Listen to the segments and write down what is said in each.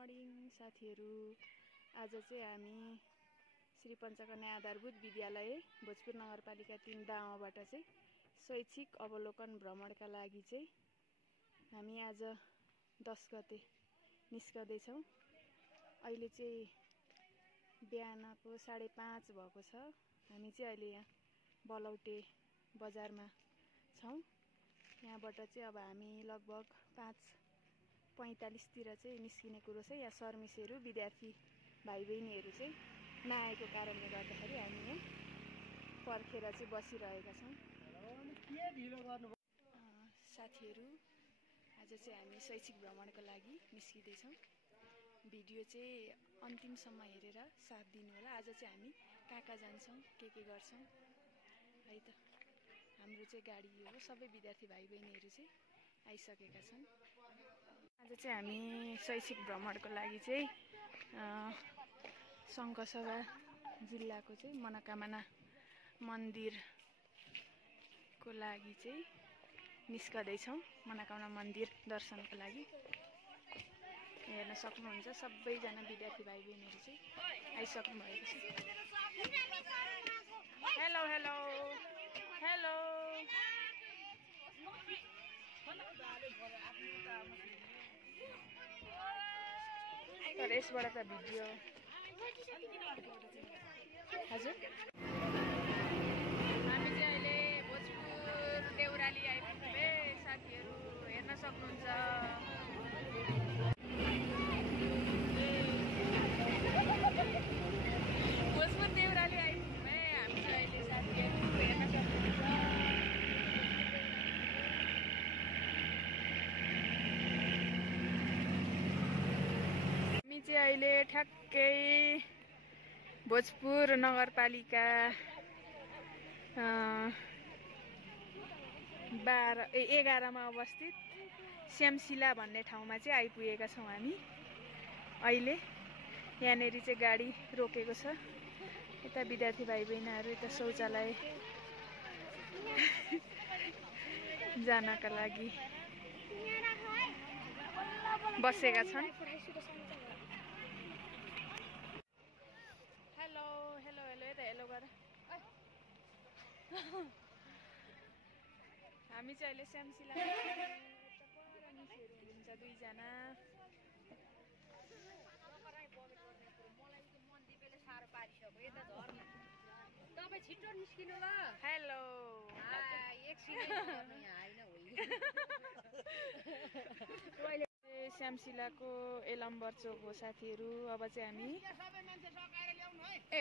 Morning साथीहरू। आज चाहिँ हामी श्री पञ्चकन्या आधारभूत विद्यालय भोजपुर नगरपालिका 3 दावाबाट चाहिँ शैक्षिक अवलोकन भ्रमणका लागि चाहिँ हामी आज 10 गते निस्कदैछौँ। अहिले चाहिँ बिहानको 5:30 भएको छ। हामी चाहिँ अहिले यहाँ बलौटे बजारमा छौँ। यहाँबाट चाहिँ अब हामी लगभग 5:45 तिर चाहिँ निस्किने कुरो छ। यहाँ सर्मिसहरू विद्यार्थी भाइ बहिनीहरू चाहिँ नआएको कारणले गर्दाखेरि हामी यहाँ पर्खेर चाहिँ बसिरहेका छौँ। साथीहरू, आज चाहिँ हामी शैक्षिक भ्रमणको लागि निस्किँदैछौँ। भिडियो चाहिँ अन्तिमसम्म हेरेर साथ दिनु होला। आज चाहिँ हामी कहाँ जान्छौँ, के गर्छौँ है त। हाम्रो चाहिँ गाडी हो, सबै विद्यार्थी भाइ बहिनीहरू चाहिँ आइसकेका छन्। आज चाहिँ हामी शैक्षिक भ्रमणको लागि चाहिँ सङ्खसभा जिल्लाको चाहिँ मनोकामना मन्दिरको लागि चाहिँ निस्कदैछौँ। मनोकामना मन्दिर दर्शनको लागि हेर्न सक्नुहुन्छ। सबैजना विद्यार्थी भाइ बहिनीहरू चाहिँ आइसक्नु भएको छ। Hello hello hello. तर यसबाट त भिडियो हजुर। हामी चाहिँ अहिले भोजपुर देउराली आइपुग्यौँ साथीहरू, हेर्न सक्नुहुन्छ। भोजपुर देउराली आइपुग्यौँ हामी चाहिँ अहिले साथीहरू, हेर्न सक्नुहुन्छ। हामी चाहिँ अहिले ठ्याक्कै भोजपुर नगरपालिका 11 मा अवस्थित श्यामशिला भन्ने ठाउँमा चाहिँ आइपुगेका छौँ हामी अहिले। यहाँनिर चाहिँ गाडी रोकेको छ। यता विद्यार्थी भाइ बहिनीहरू यता शौचालय जानका लागि बसेका छन्। हेलो हेलो हेलो, यता हेलो गर। हामी चाहिँ अहिले श्यामशिला हुनुहुन्छ दुईजना। तपाईँ छिटो निस्किनु ल। हेलो श्यामशिलाको एलम्बर चोक हो साथीहरू। अब चाहिँ हामी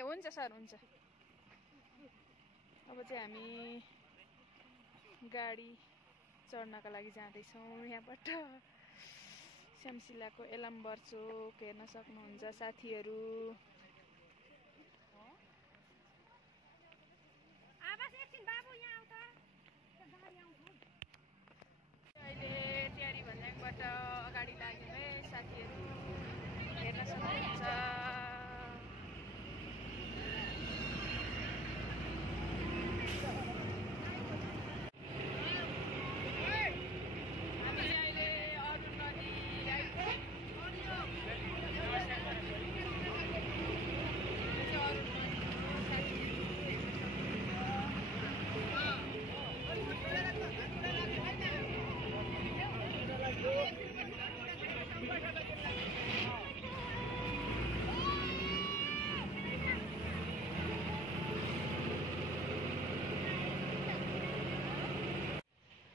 हुन्छ सर हुन्छ। अब चाहिँ हामी गाडी चढ्नका लागि जाँदैछौँ। यहाँबाट श्यामशिलाको एलम्बर चोक हेर्न सक्नुहुन्छ साथीहरू। अहिले तयारी भन्ज्याङबाट अगाडि लाग्यौँ है साथीहरू, हेर्न सक्नुहुन्छ।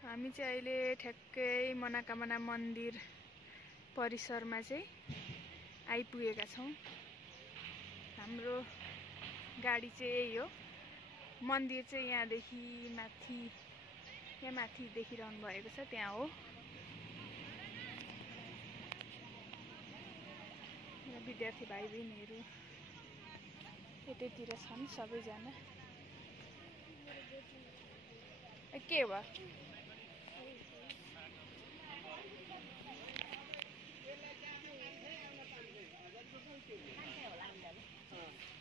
हामी चाहिँ अहिले ठ्याक्कै मनोकामना मन्दिर परिसरमा चाहिँ आइपुगेका छौँ। हाम्रो गाडी चाहिँ यही हो। मन्दिर चाहिँ यहाँदेखि माथि, यहाँ माथि देखिरहनु भएको छ, त्यहाँ हो। विद्यार्थी भाइ बहिनीहरू यतैतिर छन् सबैजना। के भयो?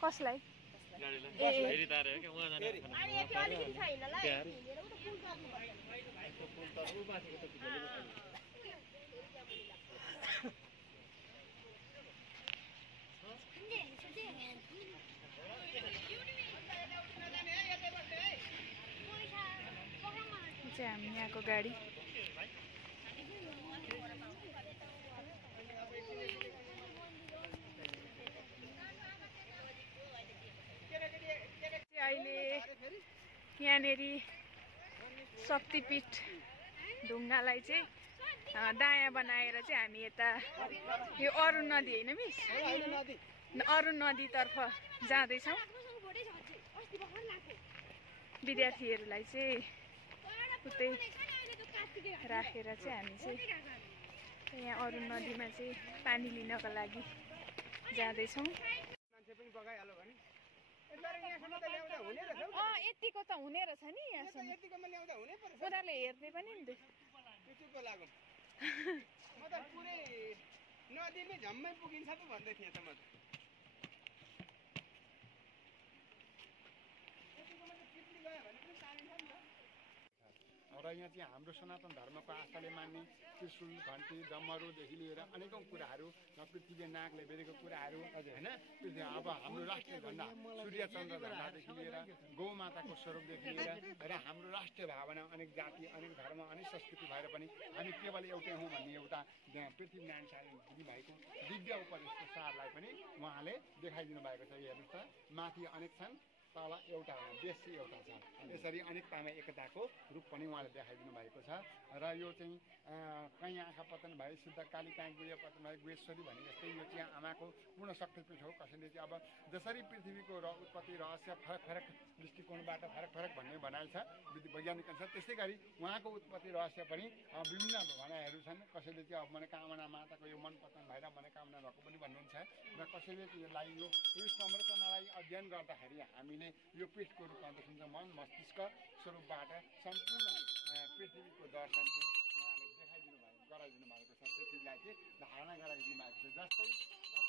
कसलाई? चाहिँ हामी यहाँको गाडी। अहिले यहाँनेरि शक्तिपीठ ढुङ्गालाई चाहिँ दायाँ बनाएर चाहिँ हामी यता यो अरुण नदी होइन मिस, अरुण नदीतर्फ जाँदैछौँ। विद्यार्थीहरूलाई चाहिँ उतै राखेर चाहिँ हामी चाहिँ यहाँ अरुण नदीमा चाहिँ पानी लिनको लागि जाँदैछौँ। यतिको त हुने रहेछ नि यहाँसम्म, उनीहरूले हेर्ने पनि नि म त पुरै नदीमै झम्मै पुगिन्छ पो भन्दै थिएँ त म त। र यहाँ चाहिँ हाम्रो सनातन धर्मको आस्थाले मान्ने त्रिशूल, घन्टी, डमरूदेखि लिएर अनेकौँ कुराहरू, पृथ्वी नागले बेरेको कुराहरू होइन। अब हाम्रो राष्ट्रिय झन्डा सूर्य चन्द्र झन्डादेखि लिएर गौमाताको स्वरूपदेखि लिएर र हाम्रो राष्ट्रिय भावना अनेक जाति, अनेक धर्म, अनेक संस्कृति भएर पनि हामी केवल एउटै हौँ भन्ने एउटा पृथ्वीनारायण शाहले दिनुभएको दिव्य उपदेशको सारलाई पनि उहाँले देखाइदिनु भएको छ। हेर्नुहोस् त, माथि अनेक छन्, तल एउटा देश चाहिँ एउटा छ। यसरी अनेकतामा एकताको रूप पनि उहाँले देखाइदिनु भएको छ। र यो चाहिँ कहीँ आँखा पतन भए सिद्ध काली, कहीँ गुह्य पतन भए गुहेश्वरी भने जस्तै यो चाहिँ आमाको पूर्ण शक्तिपीठ हो। कसैले चाहिँ अब जसरी पृथ्वीको उत्पत्ति रहस्य फरक फरक दृष्टिकोणबाट फरक फरक भन्ने भनाइ छ वैज्ञानिक अनुसार, त्यस्तै गरी उहाँको उत्पत्ति रहस्य पनि विभिन्न भनाइहरू छन्। कसैले चाहिँ अब मनोकामना माताको यो मन पतन भएर मनोकामना भएको पनि भन्नुहुन्छ र कसैले यसलाई यो संरचनालाई अध्ययन गर्दाखेरि हामीले यो पीठको रूपमा देखिन्छ। मन मस्तिष्क स्वरूपबाट सम्पूर्ण पृथ्वीको दर्शन चाहिँ उहाँले देखाइदिनु भएको गराइदिनु भएको छ। पृथ्वीलाई चाहिँ धारणा गराइदिनु भएको छ। जस्तै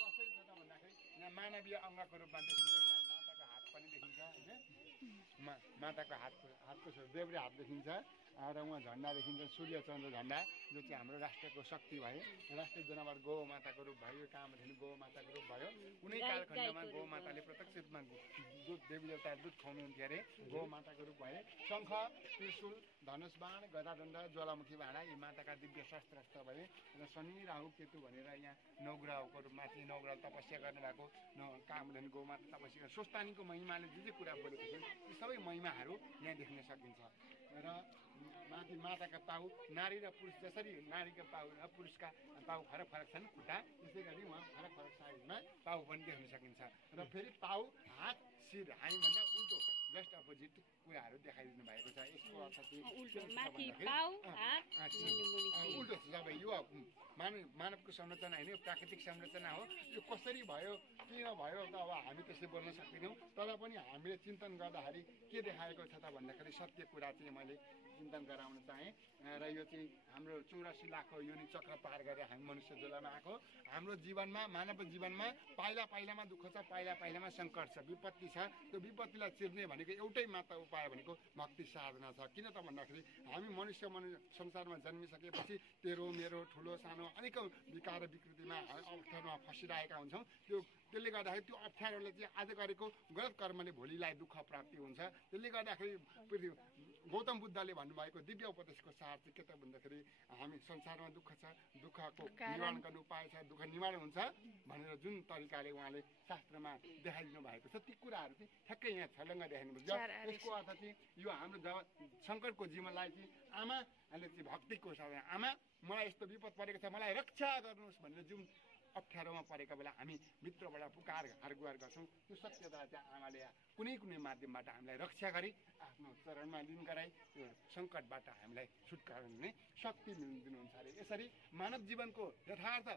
कसरी छ त भन्दाखेरि यहाँ मानवीय अङ्गको रूपमा देखिन्छ। यहाँ माताको हात पनि देखिन्छ होइन, माताको हातको देब्रे हात देखिन्छ र उहाँ झन्डा देखिन्छ, सूर्य चन्द्र झन्डा, जो चाहिँ हाम्रो राष्ट्रको शक्ति भयो। राष्ट्रिय जनावर गौ माताको रूप भयो, कामधेनु गौ माताको रूप भयो। कुनै कालखण्डमा गौ माताले प्रत्यक्ष रूपमा दुध देवी देवताले दुध खुवाउनुहुन्थ्यो अरे, गौ माताको रूप भयो। शङ्ख, त्रिशूल, धनुष बाण, गदादण्ड, ज्वालामुखी भाँडा यी माताका दिव्य शस्त्र भए। र शनि, राहु, केतु भनेर यहाँ नवग्रहको रूपमा चाहिँ नवग्रह तपस्या गर्नुभएको कामधेनु गौ माता तपस्या स्वस्थानीको महिमाले जे कुरा बोलेको छन् ती सबै महिमाहरू यहाँ देख्न सकिन्छ। र माथि माताका पाउ, नारी र पुरुष जसरी नारीका पाउ र पुरुषका पाउ फरक फरक छन् खुट्टा, त्यसै गरी उहाँ फरक फरक साइजमा पाउ पनि देख्न सकिन्छ। र फेरि पाउ, हात, शिर हामीभन्दा उल्टो जस्ट अपोजिट कुराहरू देखाइदिनु भएको छ। यसको अर्थ चाहिँ उल्टो छ। जब यो मानवको संरचना होइन, यो प्राकृतिक संरचना हो। यो कसरी भयो, किन भयो त अब हामी त्यसै बोल्न सक्दैनौँ। तर पनि हामीले चिन्तन गर्दाखेरि के देखाएको छ त भन्दाखेरि सत्य कुरा चाहिँ मैले चिन्तन गराउन चाहेँ। र यो चाहिँ हाम्रो 84 लाख योनि चक्र पार गरेर हामी मनुष्य जोलामा आएको। हाम्रो जीवनमा, मानव जीवनमा पाइला पाइलामा दुःख छ, पाइला पाइलामा सङ्कट छ, विपत्ति छ। त्यो विपत्तिलाई चिर्ने भनेको एउटै मात्र उपाय भनेको भक्ति साधना छ। किन त भन्दाखेरि हामी मनुष्य संसारमा जन्मिसकेपछि तेरो मेरो ठुलो सानो अनेकौँ विकार विकृतिमा अप्ठ्यारोमा फसिरहेका हुन्छौँ। त्यसले गर्दाखेरि त्यो अप्ठ्यारोले चाहिँ आज गरेको गलत कर्मले भोलिलाई दुःख प्राप्ति हुन्छ। त्यसले गर्दाखेरि गौतम बुद्धले भन्नुभएको दिव्य उपदेशको सार चाहिँ के त भन्दाखेरि हामी संसारमा दुःख छ, दुःखको निवारण गर्ने उपाय छ, दुःख निवारण हुन्छ भनेर जुन तरिकाले उहाँले शास्त्रमा देखाइदिनु भएको छ ती कुराहरू चाहिँ ठ्याक्कै यहाँ छलङ्ग देखाइदिनु। यसको अर्थ चाहिँ यो हाम्रो जब शङ्करको जीवनलाई चाहिँ आमाले चाहिँ भक्तिको साधना, आमा मलाई यस्तो विपद परेको छ, मलाई रक्षा गर्नुहोस् भनेर जुन अप्ठ्यारोमा परेका बेला हामी भित्रबाट पुकार हारगुहार गर्छौँ, त्यो सत्यता चाहिँ आमाले कुनै माध्यमबाट हामीलाई रक्षा गरी आफ्नो चरणमा लिन गराई त्यो सङ्कटबाट हामीलाई छुटकारा दिने शक्ति दिनुहुन्छ अरे। यसरी मानव जीवनको यथार्थ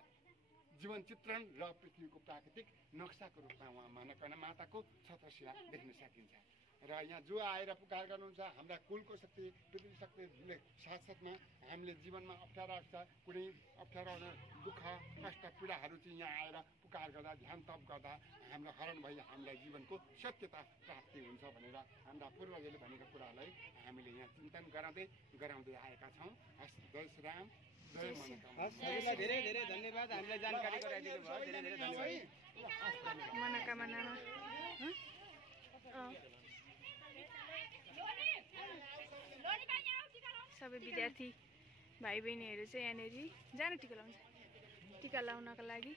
जीवन चित्रण र पृथ्वीको प्राकृतिक नक्साको रूपमा उहाँ माताको छत्रशिला देख्न सकिन्छ। र यहाँ जो आएर पुकार गर्नुहुन्छ हाम्रा कुलको शक्ति, पृथ्वी शक्तिले साथसाथमा हामीले जीवनमा अप्ठ्यारो छ, कुनै अप्ठ्यारो दुःख कष्ट पीडाहरू चाहिँ यहाँ आएर पुकार गर्दा ध्यान तप गर्दा हाम्रो हरण भई हामीलाई जीवनको सत्यता प्राप्ति हुन्छ भनेर हाम्रा पूर्वजले भनेको कुरालाई हामीले यहाँ चिन्तन गराउँदै आएका छौँ। हस्, जय श्रीराम, जय मनोकामना। धेरै धेरै धन्यवाद, हामीलाई जानकारी गराइदिनु भयो। धेरै धेरै धन्यवाद। मनोकामनामा सबै विद्यार्थी भाइ बहिनीहरू चाहिँ यहाँनिर जानु टिका लाउँछ। टिका लाउनका लागि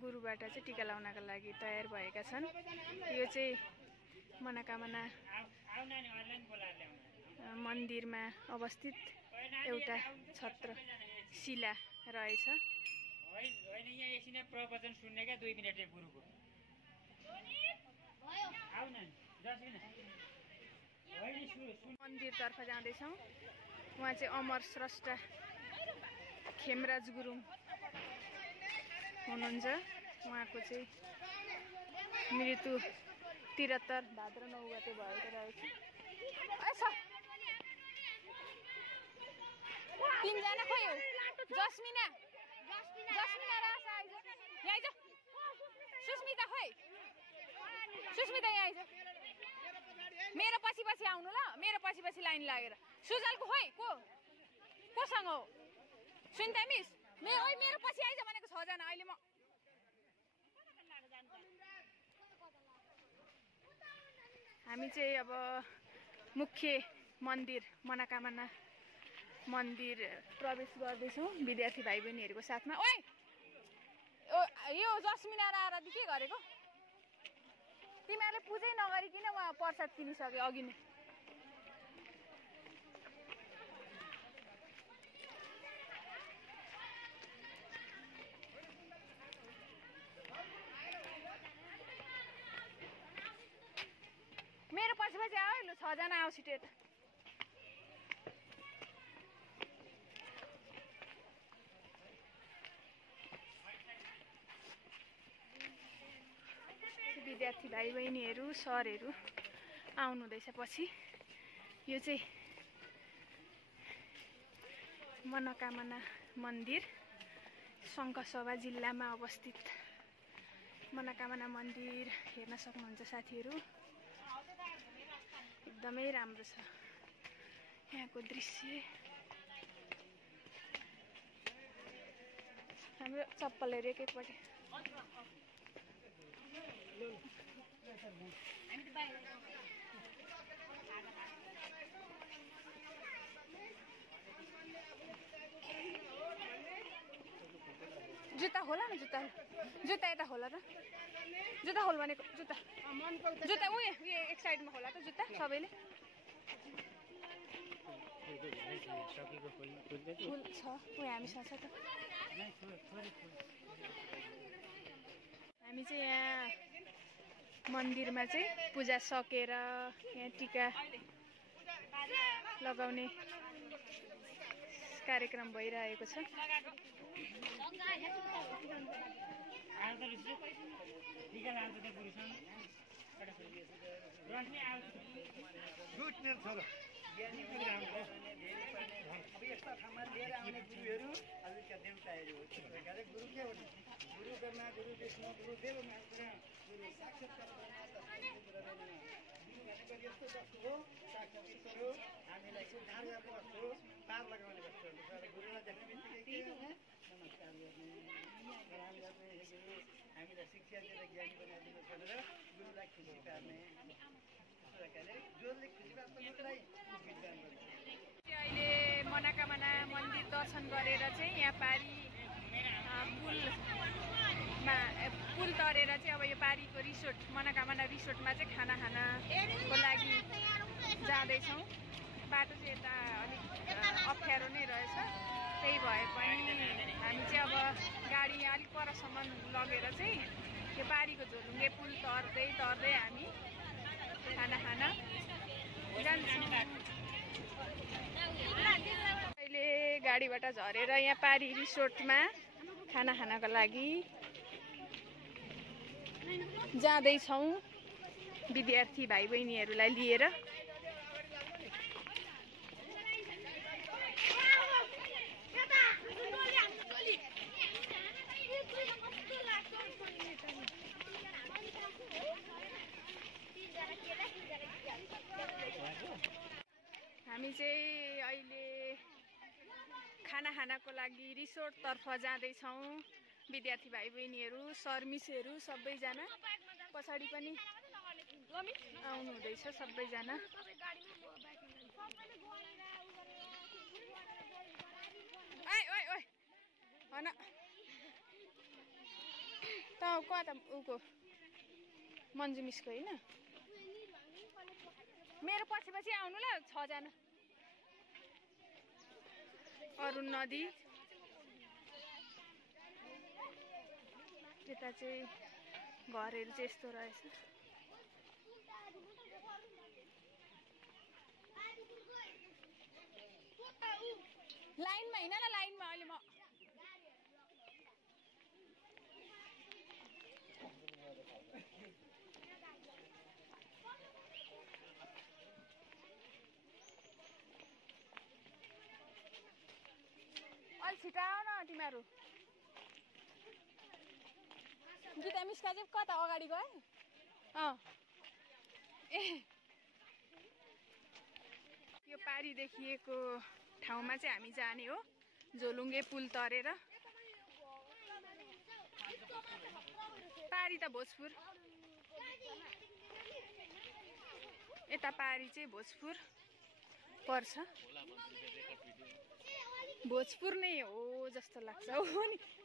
गुरुबाट चाहिँ टिका लाउनका लागि तयार भएका छन्। यो चाहिँ मनोकामना मन्दिरमा अवस्थित एउटा छत्रशिला रहेछ। होइन यहाँ एकछिन प्रवचन सुन्ने क्या 2 मिनेट गुरुको आउन मन्दिरतर्फ जाँदैछौँ। उहाँ चाहिँ अमर स्रष्टा खेमराज गुरुङ हुनुहुन्छ। उहाँको चाहिँ मृत्यु 73 भाद्र 9 गते भएको रहेछ। तीनजना खोइ हो जस्मिना रास आइज यहाँ आइज। सुस्मिता खोइ सुस्मिता यहाँ आइज। मेरो पछि पछि आउनु ल, मेरो पछि पछि लाइन लागेर। सुजलको खोइ कोसँग हो? सुनिता मिस मेरो पछि आइज भनेको 6 जना। अहिले म हामी चाहिँ अब मुख्य मन्दिर मनोकामना मन्दिर प्रवेश गर्दैछौँ विद्यार्थी भाइ बहिनीहरूको साथमा। ओइ यो जस्मिना र आराधी के गरेको? तिमीहरूले पूजै नगरिकन उहाँ प्रसाद किनिसके अघि नै। मेरो पछि पछि आयो ल, 6 जना आऊ छिटो यता। विद्यार्थी भाइ बहिनीहरू सरहरू आउनुहुँदैछ पछि। यो चाहिँ मनोकामना मन्दिर शङ्खसभा जिल्लामा अवस्थित मनोकामना मन्दिर हेर्न सक्नुहुन्छ साथीहरू। एकदमै राम्रो छ यहाँको दृश्य। हाम्रो चप्पलहरू एकैपट्टि। जुत्ता होला न, जुत्ता यता होला र। जुत्ता होल भनेको जुत्ता उयो एक साइडमा होला त जुत्ता सबैले। फुल छ उयो हामीसँग छ त। हामी चाहिँ यहाँ मन्दिरमा चाहिँ पूजा सकेर यहाँ टिका लगाउने कार्यक्रम भइरहेको छ। अब यस्ता ठाउँमा लिएर आउने गुरुहरू अलिकति देउताहरू हो। गुरु के हो? गुरु ब्रह्मा, गुरु विष्णु, गुरु देव मात्र, गुरु साक्षात्कार गुरु भनेको यस्तो वस्तु हो, साक्षात ईश्वर हो। हामीलाई उद्धार गर्ने वस्तु हो, पार लगाउने वस्तु हो। गुरुलाई देख्ने बित्तिकै के गर्ने? नमस्कार गर्ने, प्रणाम गर्ने। हे गुरु, हामीलाई शिक्षा दिएर ज्ञानी बनाइदिनुहोस् भनेर गुरुलाई खुसी पार्ने। जोले खुसी पार्छ मात्रै विद्वान बन्छ। अहिले मनोकामना मन्दिर दर्शन गरेर चाहिँ यहाँ पारी पुल तरेर चाहिँ अब यो पारीको रिसोर्ट मनोकामना रिसोर्टमा चाहिँ खाना खानको लागि जाँदैछौँ। बाटो चाहिँ यता अलिक अप्ठ्यारो नै रहेछ। त्यही भए पनि हामी चाहिँ अब गाडी यहाँ अलिक परसम्म लगेर चाहिँ यो पारीको झोलुङ्गे पुल तर्दै हामी खाना खान जान्छौँ। अहिले गाडीबाट झरेर यहाँ पारी रिसोर्टमा खाना खानको लागि जाँदैछौँ विद्यार्थी भाइ बहिनीहरूलाई लिएर। हामी चाहिँ अहिले खाना खानको लागि रिसोर्टतर्फ जाँदैछौँ विद्यार्थी भाइ बहिनीहरू सरमिसहरू सबैजना। पछाडि पनि आउनुहुँदैछ सबैजना। ओइ ओइ ओइ हैन त कता उको मन्जु मिसको होइन मेरो पछि पछि आउनु ल 6 जना अरुण नदी यता चाहिँ घरहरू चाहिँ यस्तो रहेछ लाइनमा हिँड न लाइनमा अहिले म अलि छिटो आऊ न तिमीहरू गीता मिसका चाहिँ कता अगाडि गयो ए यो पारी देखिएको ठाउँमा चाहिँ हामी जाने हो झोलुङ्गे पुल तरेर पारी त भोजपुर यता पारी चाहिँ भोजपुर पर्छ भोजपुर नै हो जस्तो लाग्छ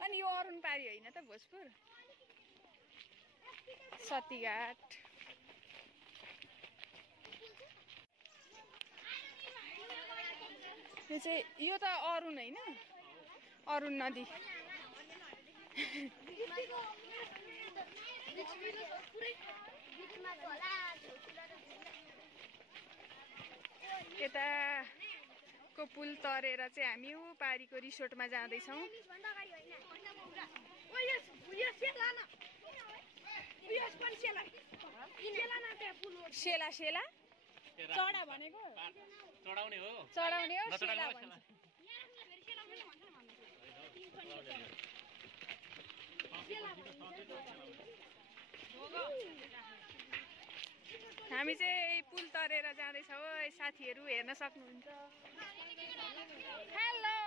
अनि यो अरुण पारी होइन त भोजपुर सतीघाट यो चाहिँ यो त अरुण होइन अरुण नदी यताको पुल तरेर चाहिँ हामी ऊ पारीको रिसोर्टमा जाँदैछौँ सेला सेला चढा भनेको चढाउने हो चढाउने हो सेला भन्छ हामी चाहिँ पुल तरेर जाँदैछौँ साथीहरू हेर्न सक्नुहुन्छ हेलो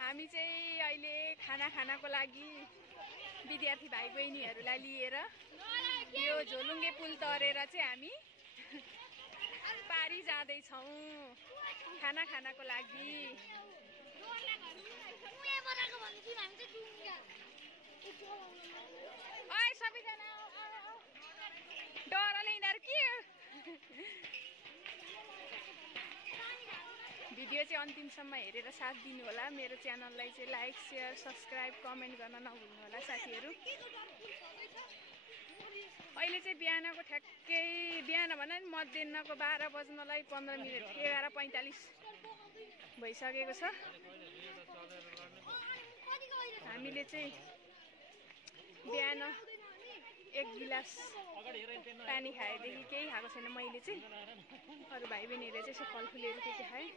हामी चाहिँ अहिले खानाको लागि विद्यार्थी भाइ बहिनीहरूलाई लिएर यो झोलुङ्गे पुल तरेर चाहिँ हामी पारी जाँदैछौँ खानाको लागि ओइ सबैजना डरले यिनीहरू के भिडियो चाहिँ अन्तिमसम्म हेरेर साथ दिनु होला मेरो च्यानललाई चाहिँ लाइक शेयर सब्सक्राइब कमेन्ट गर्न नभुल्नु होला साथीहरू अहिले चाहिँ बिहानको ठ्याक्कै बिहान भन नि मध्याहको 12 बज्नलाई 15 मिनट 11:45 भइसकेको छ हामीले चाहिँ बिहान 1 गिलास पानी खाएदेखि केही खाएको छैन मैले चाहिँ अरू भाइ बहिनीहरूले चाहिँ यसो फलफुलहरू के खाएँ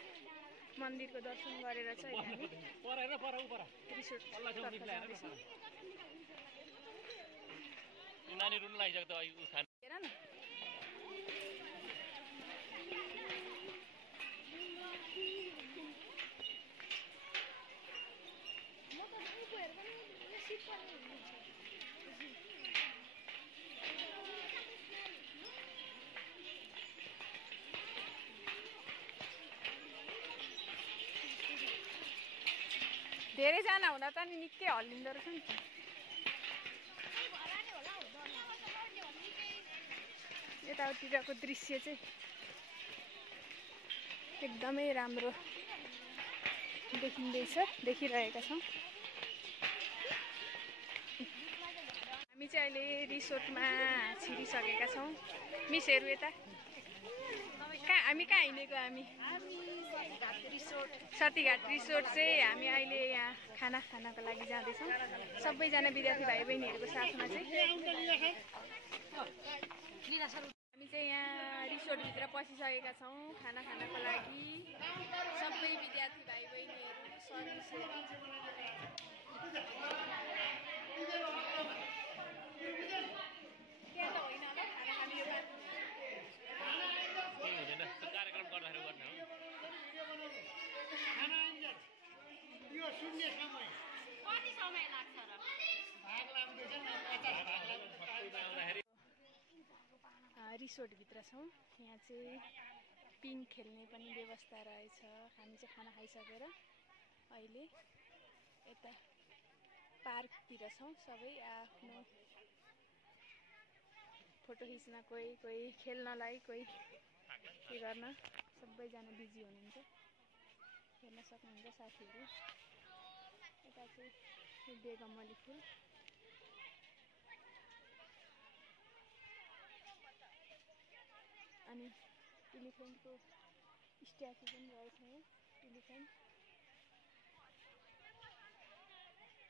मन्दिरको दर्शन गरेर चाहिँ हामी रिसोर्ट जाँदैछौँ नानी रुन लागिसक्यो त खान हेर न धेरैजना हुँदा त नि निकै हल्लिँदो रहेछ नि यताउतिरको दृश्य चाहिँ एकदमै राम्रो देखिरहेका छौँ हामी चाहिँ अहिले रिसोर्टमा छिरिसकेका छौँ मिसहरू यता हामी कहाँ हिँडेको हामी सतीघाट रिसोर्ट चाहिँ हामी अहिले यहाँ खानाको लागि जाँदैछौँ सबैजना विद्यार्थी भाइ बहिनीहरूको साथमा चाहिँ हामी चाहिँ यहाँ रिसोर्टभित्र पसिसकेका छौँ खानाको लागि सबै विद्यार्थी भाइ बहिनीहरू सर्भिसहरू त्यहाँ त होइन होला खाना खाने यो बात कार्यक्रम गर्दाखेरि गर्ने हो यो सुन्ने समय कति समय लाग्छ र भाग लाग्दैछ रिसोर्टभित्र छौँ। यहाँ चाहिँ पिङ खेल्ने पनि व्यवस्था रहेछ। हामी चाहिँ खाना खाइसकेर अहिले यता पार्कतिर छौँ। सबै आफ्नो फोटो खिच्न, कोही खेल्नलाई, कोही के गर्न, सबैजना बिजी हुनुहुन्छ। हेर्न सक्नुहुन्छ साथीहरू। यता चाहिँ बेगमली फुल, अनि इलिफेन्टको स्ट्याचु पनि रहेछ। है इलिफेन्ट,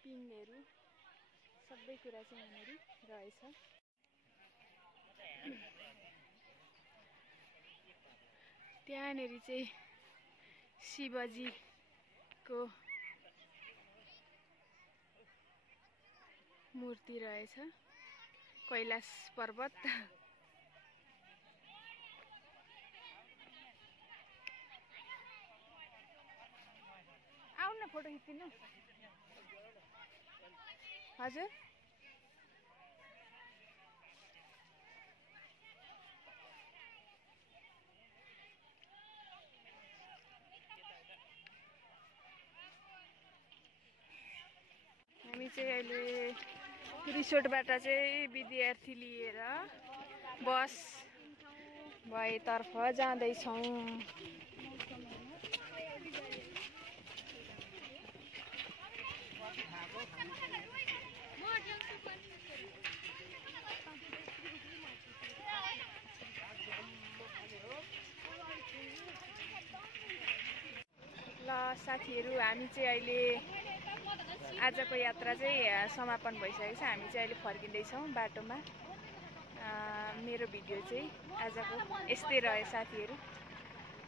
पिङहरू सबै कुरा चाहिँ यहाँनिर रहेछ। त्यहाँनिर चाहिँ शिवजीको मूर्ति रहेछ, कैलाश पर्वत। आउन फोटो खिच्दिनु हजुर। हामी चाहिँ अहिले रिसोर्टबाट चाहिँ विद्यार्थी लिएर बस भएतर्फ जाँदैछौँ। ल साथीहरू, हामी चाहिँ अहिले आजको यात्रा चाहिँ समापन भइसकेको छ। हामी चाहिँ अहिले फर्किँदैछौँ बाटोमा। मेरो भिडियो चाहिँ आजको यस्तै रह्यो साथीहरू।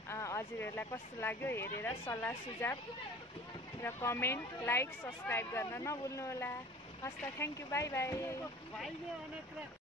हजुरहरूलाई कस्तो लाग्यो हेरेर सल्लाह सुझाव र कमेन्ट, लाइक, सब्सक्राइब गर्न नभुल्नु होला। हस् त, थ्याङ्क यू, बाई बाई।